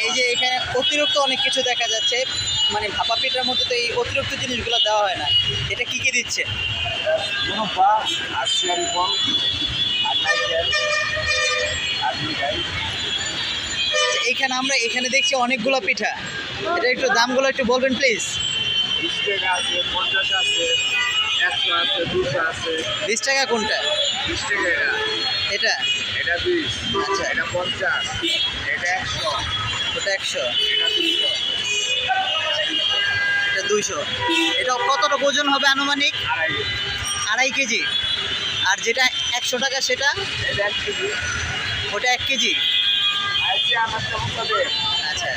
এই যে এখানে অতিরিক্ত অনেক কিছু দেখা যাচ্ছে, মানে ভাপা পিঠার মধ্যে তো এই অতিরিক্ত জিনিসগুলো দেওয়া হয় না। এটা কি কি দিচ্ছে? এইখানে আমরা এখানে দেখছি অনেকগুলো পিঠা, এটা একটু দামগুলো একটু বলবেন প্লিজ। 20 টাকা আছে, 50 আছে, 100 আছে, 200 আছে। 20 টাকা কোনটা? 20 টাকা এটা এটা 20, আচ্ছা, এটা 50, এটা 100, ওটা 100, এটা 200, এটা 200। এটা কতটা ওজন হবে আনুমানিক? 2.5 কেজি। আর যেটা 100 টাকা সেটা? এটা 1 কেজি। ওটা 1 কেজি। আইছে আমার টমেটো। আচ্ছা,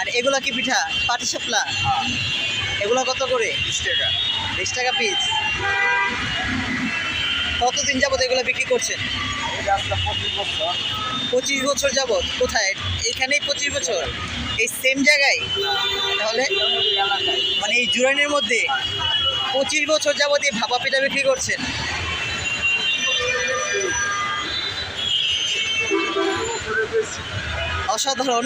আর এগুলো কি পিঠা? পাটিসাপলা। এগুলো কত করে? 20 টাকা। 20 টাকা পিস। কতদিন যাবত এগুলো বিক্রি করছেন? এটা আপনার 25 বছর। 25 বছর যাবত? কোথায়? এইখানেই 25 বছর? এই সেম জায়গায়? তাহলে মানে এই জুরাইনের মধ্যে 25 বছর যাবত এই ভাপা পিঠা বিক্রি করছেন? অসাধারণ।